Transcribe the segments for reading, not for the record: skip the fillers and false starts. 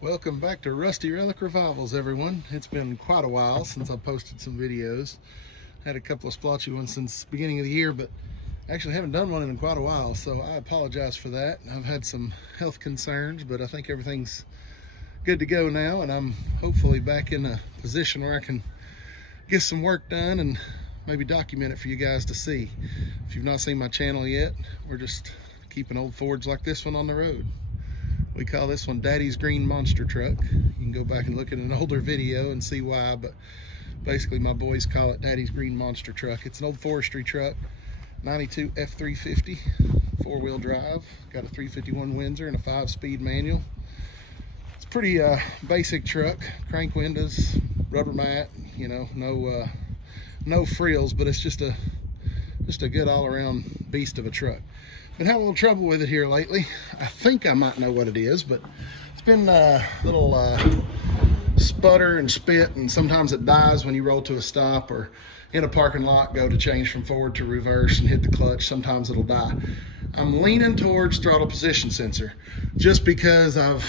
Welcome back to Rusty Relic Revivals, everyone. It's been quite a while since I posted some videos. Had a couple of splotchy ones since the beginning of the year, but actually haven't done one in quite a while, so I apologize for that. I've had some health concerns, but I think everything's good to go now, and I'm hopefully back in a position where I can get some work done and maybe document it for you guys to see. If you've not seen my channel yet, we're just keeping old Fords like this one on the road. We call this one Daddy's Green Monster Truck. You can go back and look at an older video and see why, but basically my boys call it Daddy's Green Monster Truck. It's an old forestry truck, 92 F-350, four-wheel drive. Got a 351 Windsor and a 5-speed manual. It's a pretty basic truck, crank windows, rubber mat, you know, no frills, but it's just a good all-around beast of a truck. Been having a little trouble with it here lately. I think I might know what it is, but it's been a little sputter and spit, and sometimes it dies when you roll to a stop or in a parking lot, go to change from forward to reverse and hit the clutch. Sometimes it'll die. I'm leaning towards throttle position sensor just because I've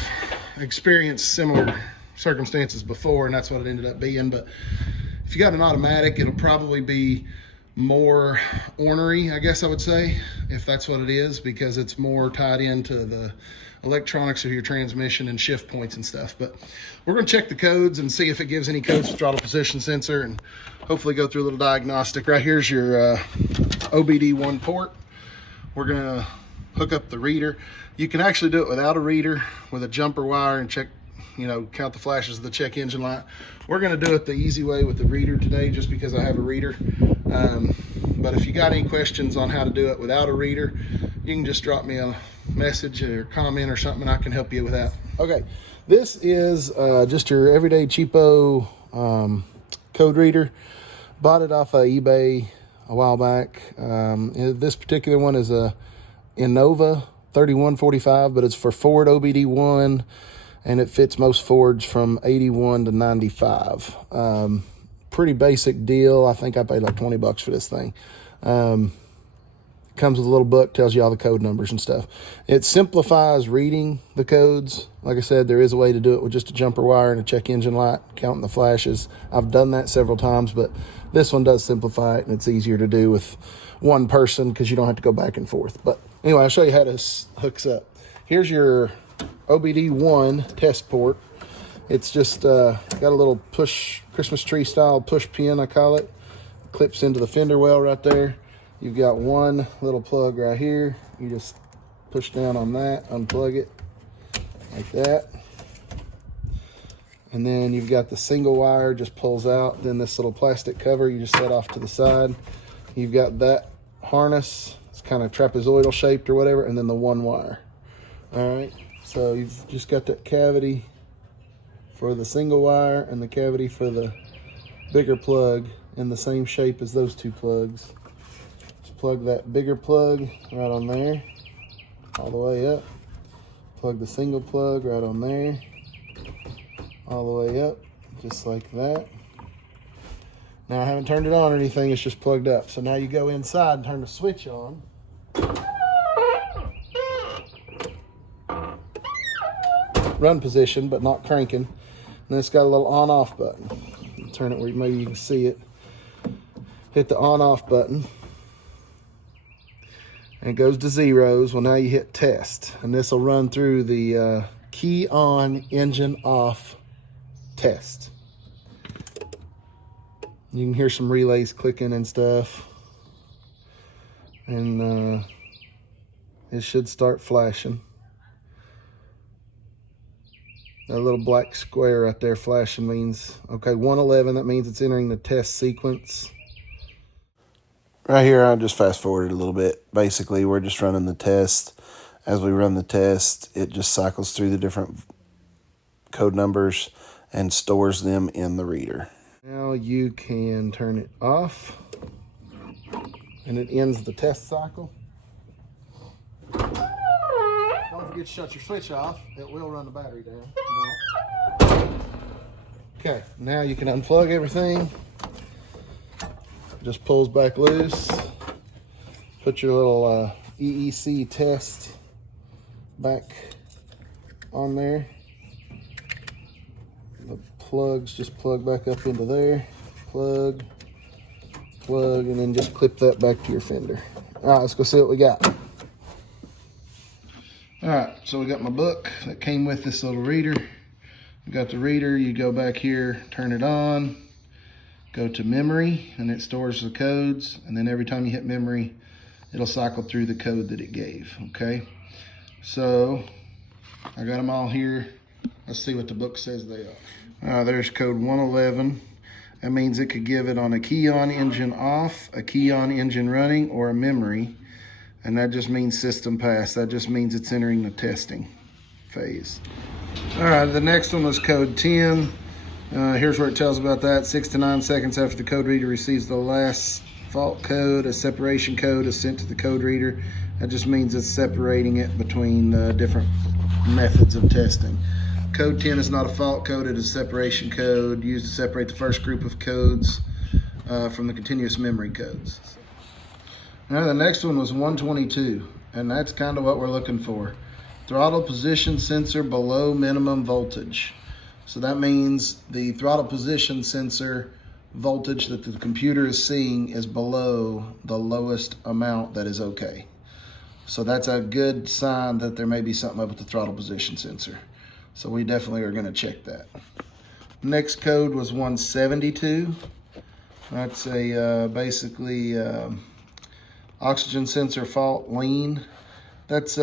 experienced similar circumstances before, and that's what it ended up being. But if you got an automatic, it'll probably be more ornery, I guess I would say, if that's what it is, because it's more tied into the electronics of your transmission and shift points and stuff. But we're going to check the codes and see if it gives any codes for throttle position sensor, and hopefully go through a little diagnostic. Right here's your OBD1 port. We're going to hook up the reader. You can actually do it without a reader with a jumper wire and check, you know, count the flashes of the check engine light. We're going to do it the easy way with the reader today, just because I have a reader. But if you got any questions on how to do it without a reader, you can just drop me a message or comment or something, and I can help you with that. Okay, this is just your everyday cheapo code reader. Bought it off of eBay a while back. This particular one is a Innova 3145, but it's for Ford OBD1, and it fits most Fords from 81 to 95. Pretty basic deal. I think I paid like 20 bucks for this thing. Comes with a little book, tells you all the code numbers and stuff. It simplifies reading the codes. Like I said, there is a way to do it with just a jumper wire and a check engine light, counting the flashes. I've done that several times, but this one does simplify it, and it's easier to do with one person because you don't have to go back and forth. But anyway, I'll show you how this hooks up. Here's your OBD1 test port. It's just got a little push, Christmas tree style push pin, I call it. Clips into the fender well right there. You've got one little plug right here. You just push down on that, unplug it like that. And then you've got the single wire, just pulls out. Then this little plastic cover, you just set off to the side. You've got that harness. It's kind of trapezoidal shaped or whatever, and then the one wire. All right, so you've just got that cavity for the single wire and the cavity for the bigger plug in the same shape as those two plugs. Just plug that bigger plug right on there, all the way up. Plug the single plug right on there, all the way up, just like that. Now I haven't turned it on or anything, it's just plugged up. So now you go inside and turn the switch on. Run position, but not cranking. And then it's got a little on-off button. Turn it where maybe you can see it. Hit the on-off button. And it goes to zeros. Well, now you hit test. And this will run through the key on, engine off test. You can hear some relays clicking and stuff. And it should start flashing. That little black square right there flashing means, okay, 111, that means it's entering the test sequence. Right here, I'll just fast forward a little bit. Basically, we're just running the test. As we run the test, it just cycles through the different code numbers and stores them in the reader. Now you can turn it off, and it ends the test cycle. Don't forget to shut your switch off. It will run the battery down. No. Okay, now you can unplug everything. It just pulls back loose. Put your little EEC test back on there. the plugs just plug back up into there. Plug, plug, and then just clip that back to your fender. All right, let's go see what we got. All right, so we got my book that came with this little reader. We got the reader, you go back here, turn it on, go to memory, and it stores the codes, and then every time you hit memory, it'll cycle through the code that it gave, okay? So, I got them all here. Let's see what the book says they are. There's code 111. That means it could give it on a key on engine off, a key on engine running, or a memory. And that just means system pass. That just means it's entering the testing phase. All right, the next one was code 10. Here's where it tells about that. 6 to 9 seconds after the code reader receives the last fault code, a separation code is sent to the code reader. That just means it's separating it between different methods of testing. Code 10 is not a fault code, it is a separation code used to separate the first group of codes from the continuous memory codes. Now the next one was 122, and that's kind of what we're looking for. Throttle position sensor below minimum voltage. So that means the throttle position sensor voltage that the computer is seeing is below the lowest amount that is okay. So that's a good sign that there may be something up with the throttle position sensor. So we definitely are going to check that. Next code was 172. That's a basically oxygen sensor fault lean. That's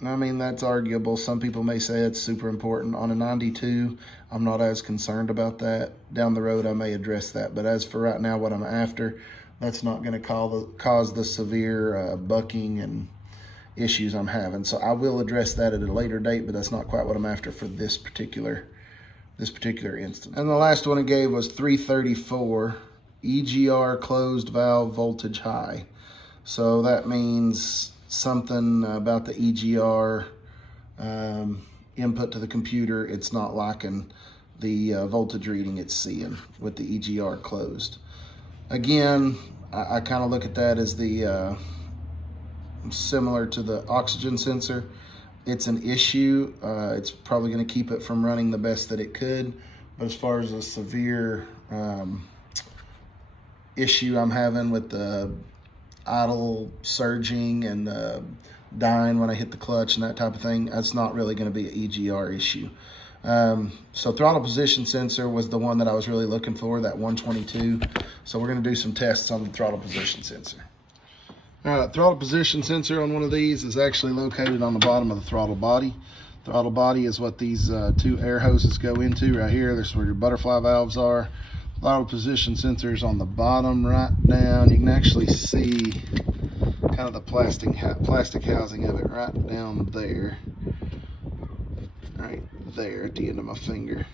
I mean, that's arguable. Some people may say it's super important. On a 92, I'm not as concerned about that. Down the road, I may address that. But as for right now, what I'm after, that's not going to cause the severe bucking and issues I'm having. So I will address that at a later date, but that's not quite what I'm after for this particular instance. And the last one it gave was 334, EGR closed valve voltage high. So that means something about the EGR input to the computer. It's not liking the voltage reading it's seeing with the EGR closed. Again, I kind of look at that as the similar to the oxygen sensor. It's an issue. It's probably going to keep it from running the best that it could. But as far as a severe issue I'm having with the idle surging and dying when I hit the clutch and that type of thing, that's not really going to be an EGR issue. So throttle position sensor was the one that I was really looking for, that 122. So we're going to do some tests on the throttle position sensor. All right, throttle position sensor on one of these is actually located on the bottom of the throttle body. Throttle body is what these two air hoses go into right here. This is where your butterfly valves are. Throttle position sensor is on the bottom right down. You can actually see kind of the plastic housing of it right down there. Right there at the end of my finger.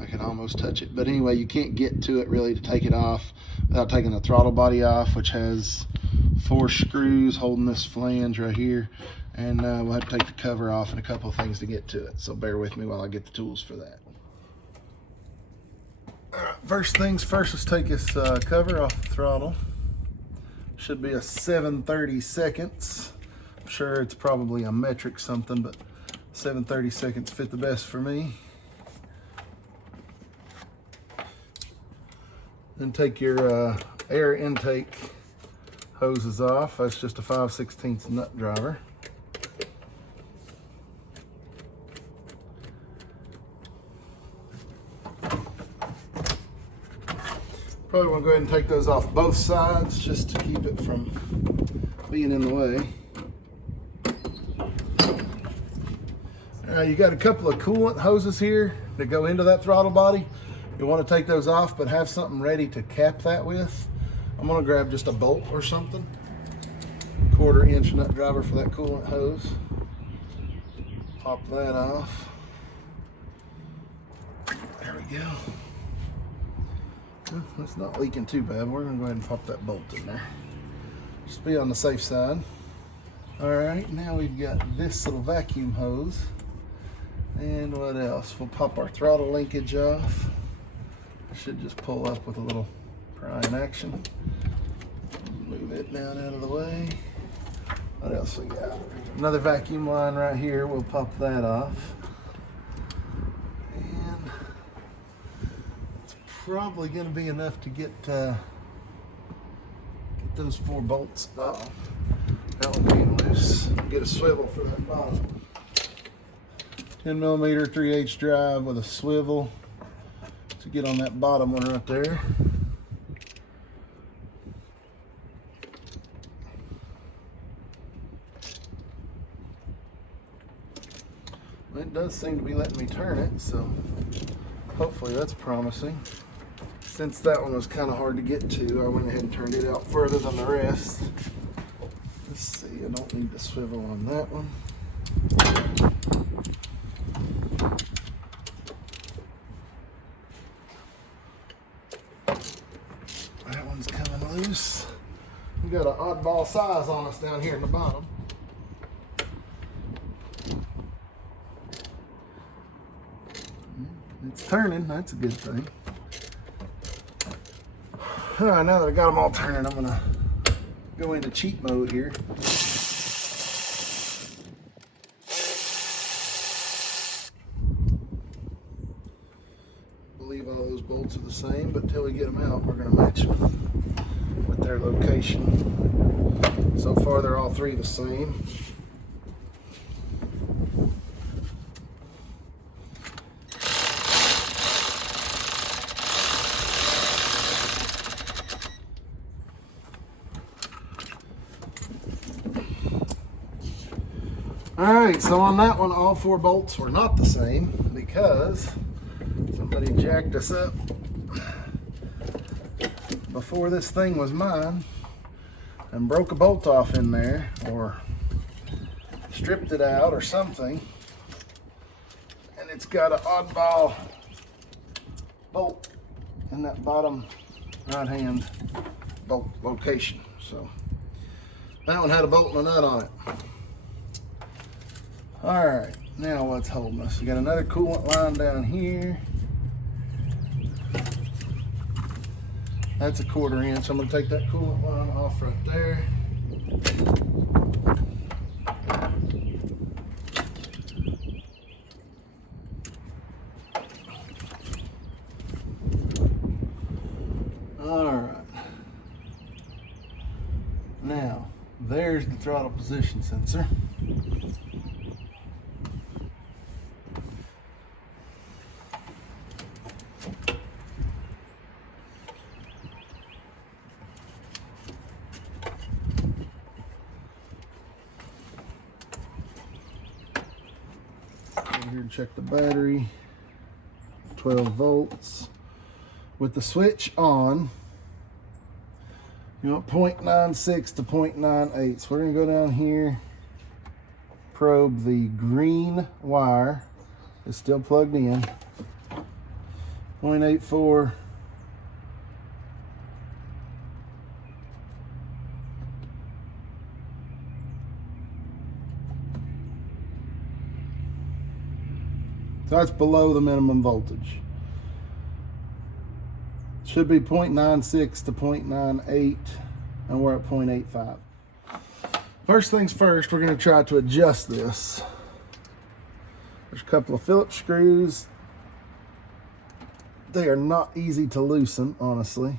I can almost touch it. But anyway, you can't get to it really to take it off without taking the throttle body off, which has 4 screws holding this flange right here. And we'll have to take the cover off and a couple of things to get to it. So bear with me while I get the tools for that. First things first, let's take this cover off the throttle. Should be a 730 seconds. I'm sure it's probably a metric something, but 730 seconds fit the best for me. Then take your air intake hoses off. That's just a 5/16 nut driver. Probably want to go ahead and take those off both sides just to keep it from being in the way. You got a couple of coolant hoses here that go into that throttle body. You want to take those off, but have something ready to cap that with. I'm going to grab just a bolt or something. 1/4 inch nut driver for that coolant hose. Pop that off. There we go. It's not leaking too bad. We're going to go ahead and pop that bolt in there. Just be on the safe side. All right, now we've got this little vacuum hose. And what else? We'll pop our throttle linkage off. It should just pull up with a little prying action. Move it down out of the way. What else we got? Another vacuum line right here. We'll pop that off. And probably going to be enough to get those 4 bolts off. That one being loose. Get a swivel for that bottom. 10mm 3/8 drive with a swivel to get on that bottom one right there. It does seem to be letting me turn it, so hopefully that's promising. Since that one was kind of hard to get to, I went ahead and turned it out further than the rest. Let's see, I don't need the swivel on that one. That one's coming loose. We got an oddball size on us down here in the bottom. It's turning, that's a good thing. All right, now that I got them all turning, I'm gonna go into cheat mode here. I believe all those bolts are the same, but till we get them out, we're gonna match them with their location. So far, they're all 3 the same. All right, so on that one, all 4 bolts were not the same because somebody jacked us up before this thing was mine and broke a bolt off in there or stripped it out or something. And it's got an oddball bolt in that bottom right-hand bolt location. So that one had a bolt and a nut on it. All right, now what's holding us? We got another coolant line down here. That's a 1/4 inch. I'm gonna take that coolant line off right there. All right. Now, there's the throttle position sensor. Here to check the battery, 12 volts. With the switch on, you want 0.96 to 0.98. So we're gonna go down here, probe the green wire. It's still plugged in. 0.84. So that's below the minimum voltage. Should be 0.96 to 0.98, and we're at 0.85. First things first, we're going to try to adjust this. There's a couple of Phillips screws. They are not easy to loosen, honestly.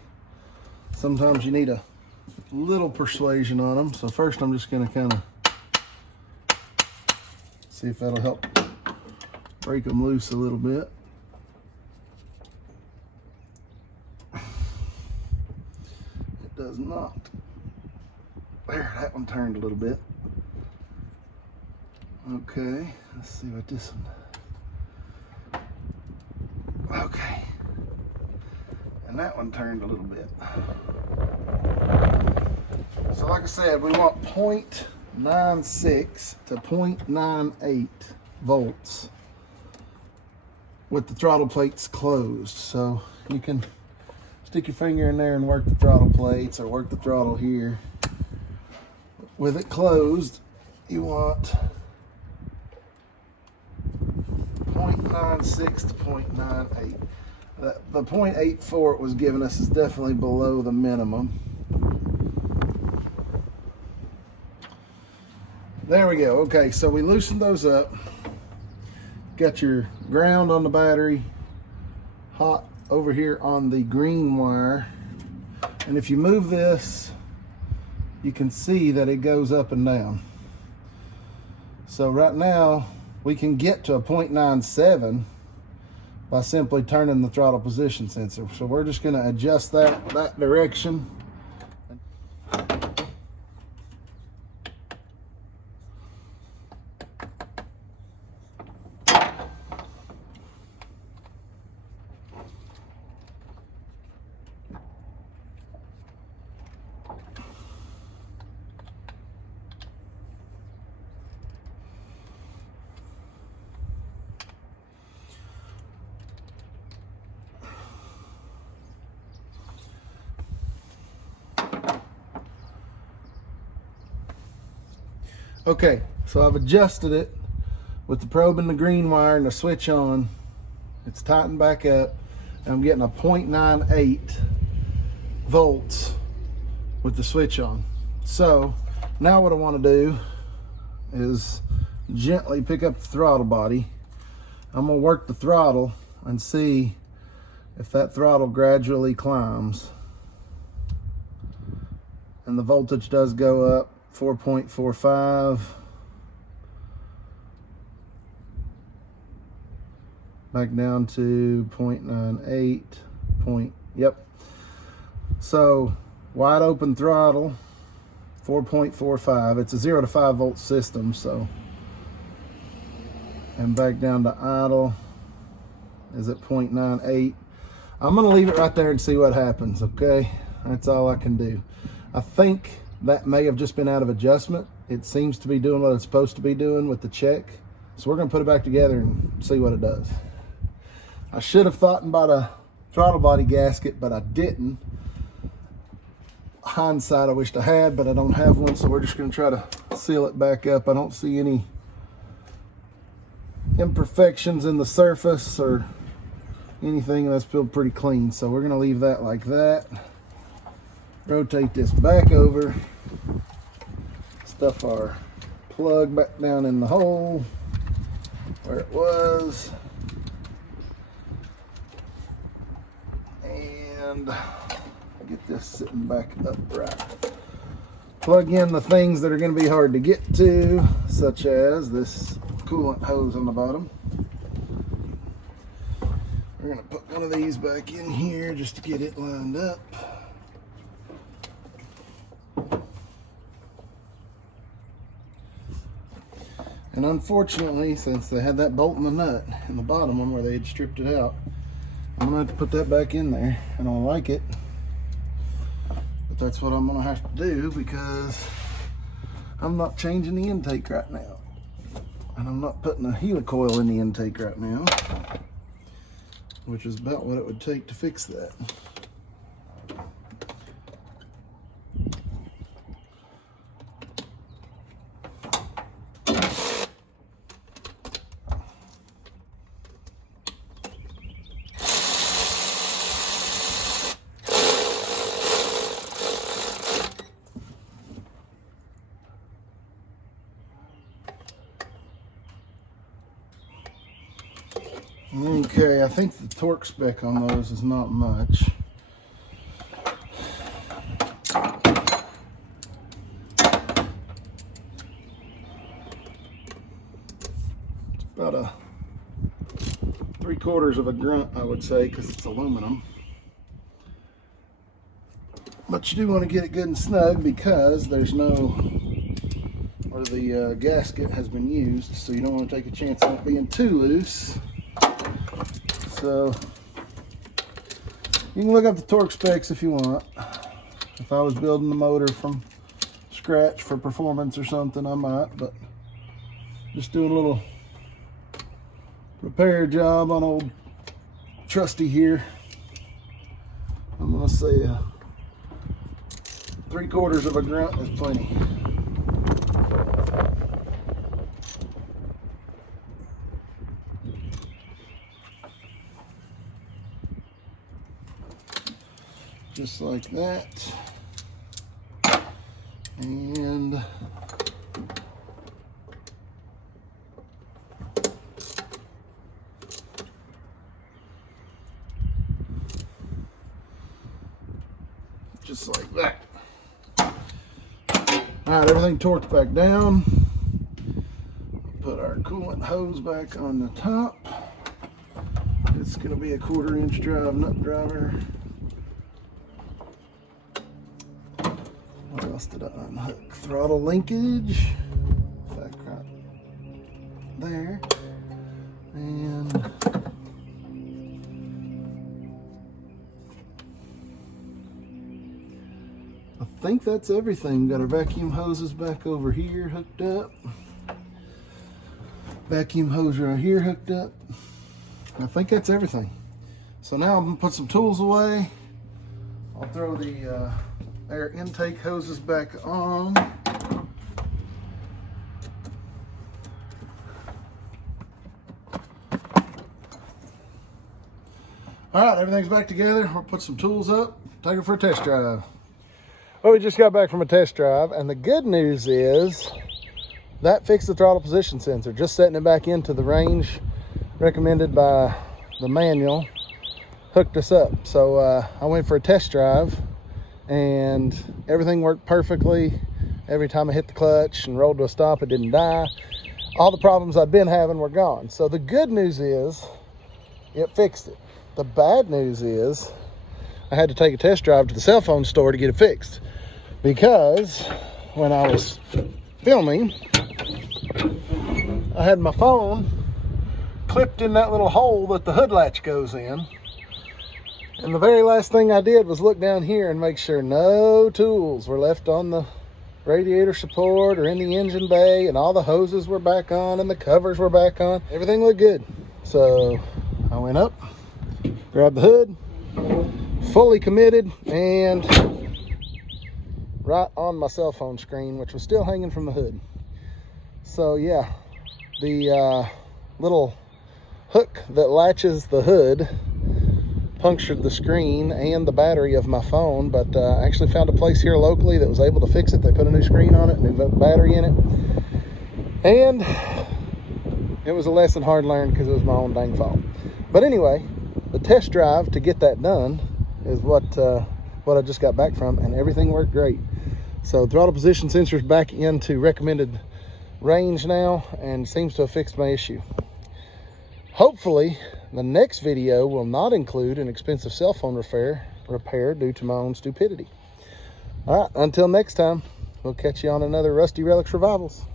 Sometimes you need a little persuasion on them. So first I'm just going to kind of see if that'll help break them loose a little bit. It does not. There, that one turned a little bit. Okay, let's see what this one. Okay, and that one turned a little bit. So like I said, we want 0.96 to 0.98 volts with the throttle plates closed. So you can stick your finger in there and work the throttle plates or work the throttle here. With it closed, you want 0.96 to 0.98. The 0.84 it was giving us is definitely below the minimum. There we go. Okay, so we loosened those up. Got your ground on the battery, hot over here on the green wire. And if you move this, you can see that it goes up and down. So right now, we can get to a 0.97 by simply turning the throttle position sensor. So we're just going to adjust that direction. Okay, so I've adjusted it with the probe and the green wire and the switch on. It's tightened back up. And I'm getting a 0.98 volts with the switch on. So now what I want to do is gently pick up the throttle body. I'm going to work the throttle and see if that throttle gradually climbs. And the voltage does go up. 4.45, back down to 0.98, yep. So wide open throttle, 4.45. It's a 0 to 5 volt system, so. And back down to idle is at 0.98. I'm gonna leave it right there and see what happens, okay? That's all I can do. I think that may have just been out of adjustment. It seems to be doing what it's supposed to be doing with the check. So we're gonna put it back together and see what it does. I should have thought about a throttle body gasket, but I didn't. Hindsight, I wished I had, but I don't have one, so we're just gonna try to seal it back up. I don't see any imperfections in the surface or anything. That's still pretty clean, so we're gonna leave that like that. Rotate this back over, stuff our plug back down in the hole where it was, and get this sitting back upright. Plug in the things that are going to be hard to get to, such as this coolant hose on the bottom. We're going to put one of these back in here just to get it lined up. And unfortunately, since they had that bolt in the nut in the bottom one where they had stripped it out, I'm gonna have to put that back in there. I don't like it, but that's what I'm gonna have to do because I'm not changing the intake right now. And I'm not putting a helicoil in the intake right now, which is about what it would take to fix that. Okay, I think the torque spec on those is not much. It's about a 3/4 of a grunt, I would say, because it's aluminum. But you do want to get it good and snug because there's no, or the gasket has been used, so you don't want to take a chance on it being too loose. So you can look up the torque specs if you want. If I was building the motor from scratch for performance or something, I might, but just doing a little repair job on old Trusty here. I'm gonna say 3/4 of a grunt is plenty. Just like that. And just like that. All right, everything torqued back down. Put our coolant hose back on the top. It's going to be a 1/4 inch drive nut driver. What else did I unhook? Throttle linkage. Back right there. And I think that's everything. Got our vacuum hoses back over here hooked up. Vacuum hose right here hooked up. I think that's everything. So now I'm gonna put some tools away. I'll throw the air intake hoses back on. All right, everything's back together. We'll put some tools up, take it for a test drive. Well, we just got back from a test drive, and the good news is that fixed the throttle position sensor. Just setting it back into the range recommended by the manual hooked us up. So I went for a test drive, and everything worked perfectly. Every time I hit the clutch and rolled to a stop, it didn't die. All the problems I'd been having were gone. So the good news is it fixed it. The bad news is I had to take a test drive to the cell phone store to get it fixed, because when I was filming, I had my phone clipped in that little hole that the hood latch goes in. And the very last thing I did was look down here and make sure no tools were left on the radiator support or in the engine bay, and all the hoses were back on and the covers were back on. Everything looked good. So I went up, grabbed the hood, fully committed, and right on my cell phone screen, which was still hanging from the hood. So yeah, the little hook that latches the hood punctured the screen and the battery of my phone, but I actually found a place here locally that was able to fix it. They put a new screen on it, new battery in it, and it was a lesson hard learned because it was my own dang fault. But anyway, the test drive to get that done is what I just got back from, and everything worked great. So throttle position sensor's back into recommended range now, and seems to have fixed my issue. Hopefully the next video will not include an expensive cell phone repair due to my own stupidity. All right, until next time, we'll catch you on another Rusty Relics Revivals.